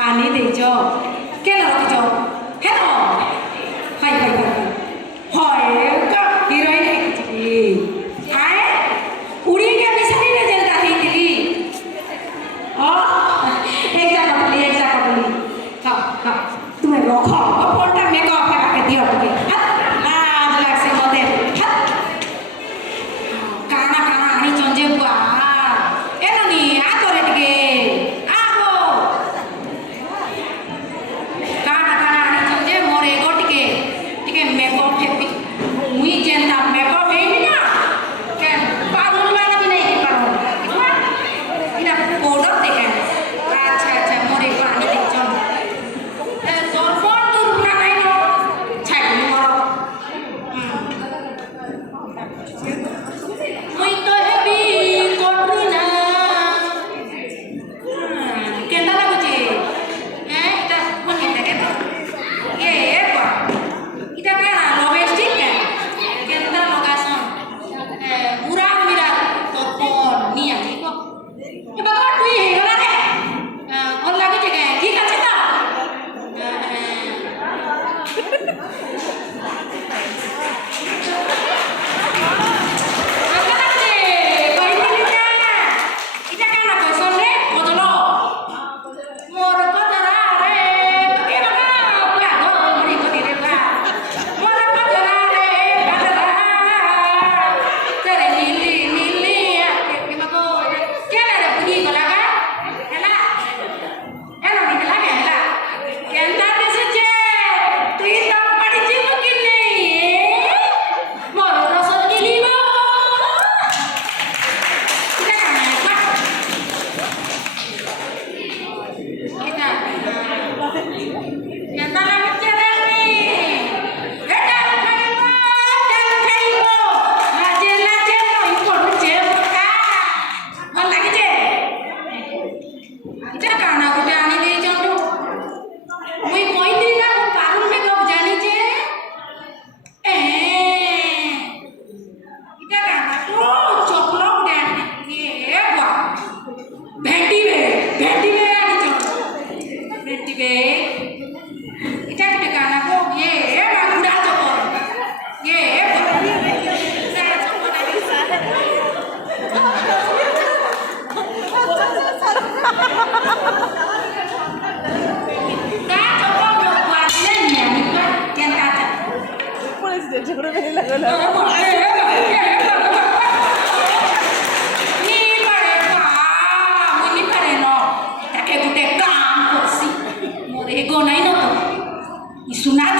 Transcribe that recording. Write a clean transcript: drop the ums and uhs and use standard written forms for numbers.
আনি দেইছ কেন রকিছ হেন হাই হাই হাই হয় কা হিরোইন হেকিছি আয় উড়ি কে বিছানি নে জেলটা হেইতিলি ও এক জায়গা বলি হ্যাঁ হ্যাঁ তুমি রখো ফোনটা মেকআপ ফাটাকে দিও তুমি লাজ লাগছে মতে কানা কানা আনি চঞ্জে বুয়া এননি আতরে টিকে আগো কানা কানা আনি চঞ্জে মোরে গো টিকে মেকআপ হেপি মুই যেনতা মেকআপ হেইনি না কেন পাগল বানাবি নাই কি পারো ইনা পাউডার দেখেন আচ্ছা আচ্ছা মোরে পানি দেখছ তোর ফোন তোর না নাই নো ছাই মর মুই তো হেবি করবি না কেনতা লাগুছে হ্যাঁ এটা কোন দেখে এ বা এটা কানা লবেস্টিক কেনতা লগাছন মুরা মিরা তোর ফোন নিয়া ঠিক এবার তুই হেগলা রে ভাল লাগুছে কে ঠিক আছে তো Sunat